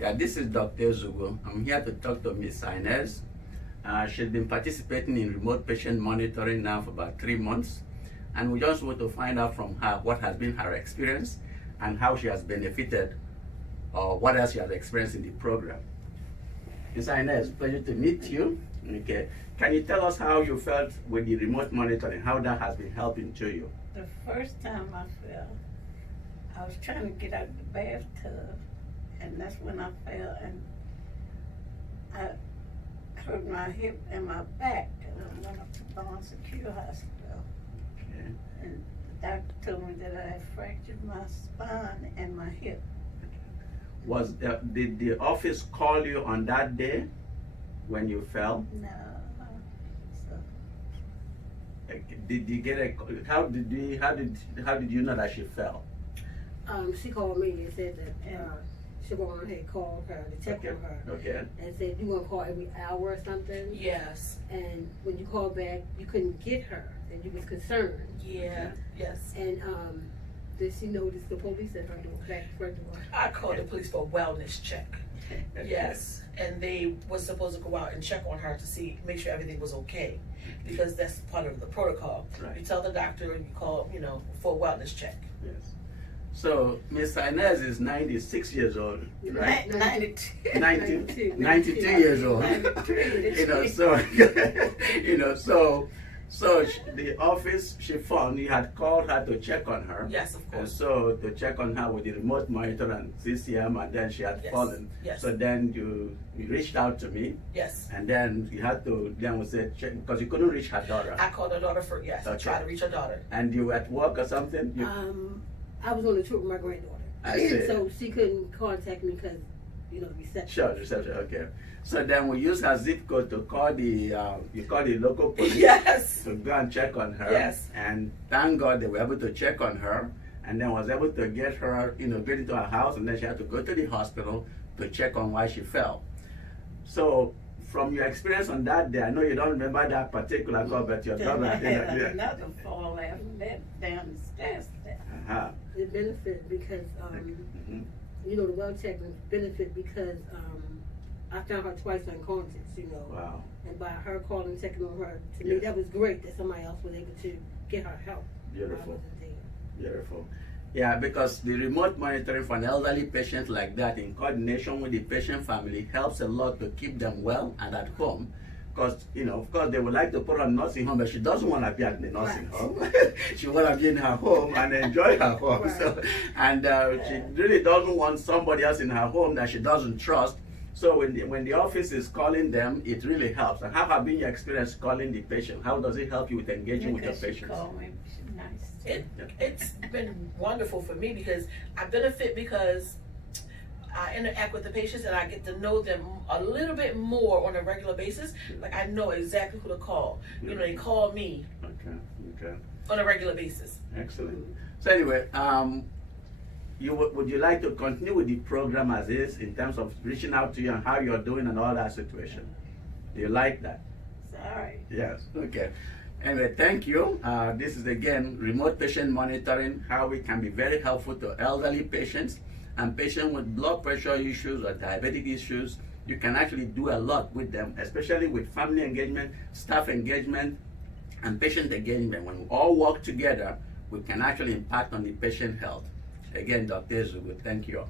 Yeah, this is Dr. Ezeugwu. I'm here to talk to Ms. Inez. She's been participating in remote patient monitoring now for about 3 months, and we just want to find out from her what has been her experience and how she has benefited or what else she has experienced in the program. Ms. Inez, pleasure to meet you. Okay, can you tell us how you felt with the remote monitoring, how that has been helping to you? The first time I fell, I was trying to get out of the bathtub, and that's when I fell, and I hurt my hip and my back, and I went up to Bond Secure Hospital. Okay. And the doctor told me that I had fractured my spine and my hip. Did the office call you on that day when you fell? No. So, Did you get a? How did you know that she fell? She called me and said that Siobhan had called her to check on her. Okay. And said you gonna call every hour or something. Yes. And when you called back, you couldn't get her, and you was concerned. Yeah. Yes. And did she notice the police at her door, back front door? I called the police for a wellness check. Yes. And they was supposed to go out and check on her to see, make sure everything was okay, because that's part of the protocol. Right. You tell the doctor and you call, for a wellness check. Yes. So Ms. Inez is 96 years old, right? 92. 92 years old. 93. So the office, she found you had called her to check on her. Yes, of And course. so to check on her with the remote monitor and CCM, and then she had Yes. fallen. Yes. So then you reached out to me, Yes. and then you had to, then we said, check, because you couldn't reach her daughter. I called her daughter for, yes, Okay. try to reach her daughter. And you were at work or something? I was on a trip with my granddaughter. I see. So she couldn't contact me because, the reception. Sure, reception, okay. So then we use her zip code to call the local police. Yes. To go and check on her. Yes. And thank God they were able to check on her, and then was able to get her, get into her house, and then she had to go to the hospital to check on why she fell. So from your experience on that day, I know you don't remember that particular call, but your Then daughter I did. had another fall after that down the stairs there. Uh-huh. It benefit because, Mhm. the well check benefit because I found her twice unconscious, Wow. And by her calling, checking on her, to Yes. me, that was great that somebody else was able to get her help. Beautiful. I wasn't there. Beautiful. Yeah, because the remote monitoring for an elderly patient like that in coordination with the patient family helps a lot to keep them well and at home. Because, of course, they would like to put her in nursing home, but she doesn't want to be at the nursing home. She wants to be in her home and enjoy her home. Right. So, and she really doesn't want somebody else in her home that she doesn't trust. So when the office is calling them, it really helps. And how have been your experience calling the patient? How does it help you with engaging with your Because she patients? called me, she's nice too. It's been wonderful for me because I benefit because I interact with the patients and I get to know them a little bit more on a regular basis. Like I know exactly who to call. They call me Okay. on a regular basis. Excellent. So anyway, would you like to continue with the program as is in terms of reaching out to you and how you're doing and all that situation? Do you like that? Sorry. Yes. Okay. Anyway, thank you. This is again remote patient monitoring, how we can be very helpful to elderly patients and patients with blood pressure issues or diabetic issues. You can actually do a lot with them, especially with family engagement, staff engagement, and patient engagement. When we all work together, we can actually impact on the patient health. Again, Dr. Ezeugwu, thank you.